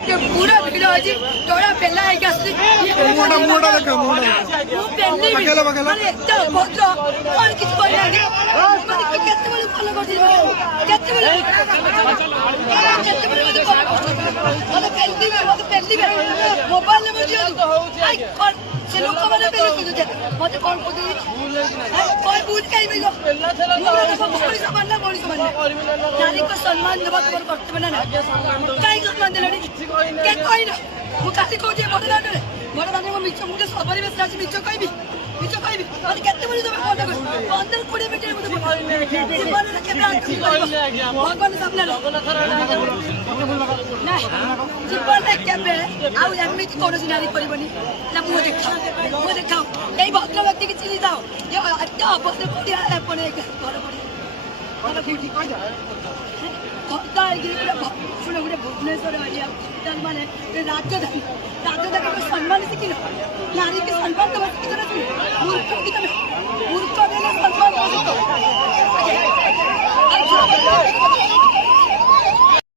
पूरा भिड़ अच्छी तोड़ा पेला है क्या मोड़ा मोड़ा देखो मोड़ा वो पेली बकेला बकेला अरे तो बोलो कौन किस को लगे मतलब कितने बड़े फॉलो कर दिए कितने बड़े मतलब पेली में मोबाइल में मुझे आई कौन से लोग को मैंने पेली को दे मुझे कौन को दे कोई पूछ के ही मिलो मोड़ा तो बड़ी सामान नारी को सम्मान देवा खबर करते बना ना कहीं सम्मान दे लड़ी के कोई ना वो काटी को जे मोड़ा दाने वो मिचो मुझे सबरी में साची मिचो कोई भी और कितने बड़ी तो मैं अंदर कोड़े में मुझे जीवन रखे भगवान सामने नहीं जीवन रखे पे आउ एमती कौन सी नारी परिबनी ना मुझे देखाओ यही भद्र व्यक्ति की चिन्ह दाओ ये अच्छा अभद्र पड़िया अपने घर पड़ी शुणे गोटे भुवनेश्वर माने राजधानी सम्मान शिखिल नारी की सम्मान देवा शिखिल मूर्ख